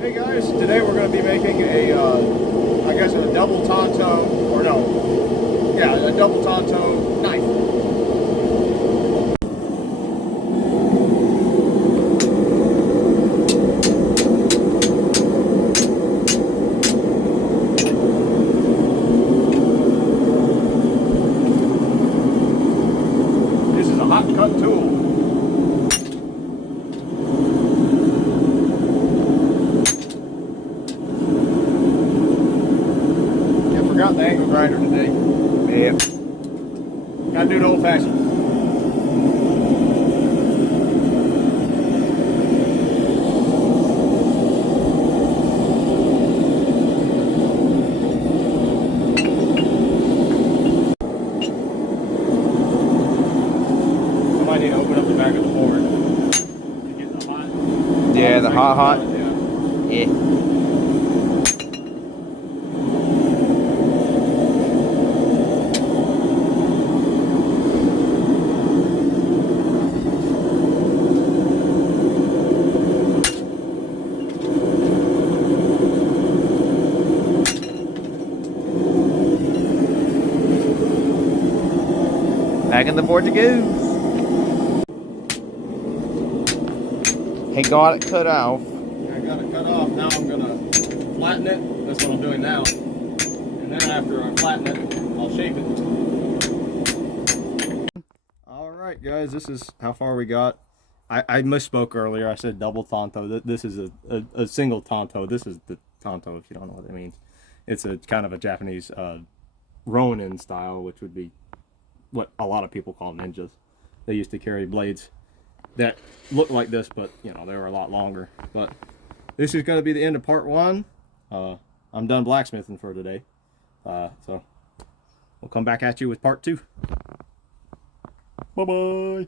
Hey guys, today we're going to be making a, I guess a double Tanto, or no, yeah, a double Tanto knife. This is a hot cut tool. Forgot the angle grinder today. Yeah. Gotta do it old fashioned. I might need to open up the back of the board. To get the hot. Yeah, the hot. Yeah. Back in the board to go. He got it cut off. I got it cut off. Now I'm gonna flatten it. That's what I'm doing now. And then after I flatten it, I'll shape it. Alright guys, this is how far we got. I misspoke earlier. I said double Tanto. This is a single Tanto. This is the Tanto, if you don't know what that means. It's a kind of a Japanese Ronin style, which would be what a lot of people call ninjas. They used to carry blades that look like this, but you know, they were a lot longer. But this is going to be the end of part one. I'm done blacksmithing for today, so we'll come back at you with part two. Bye bye.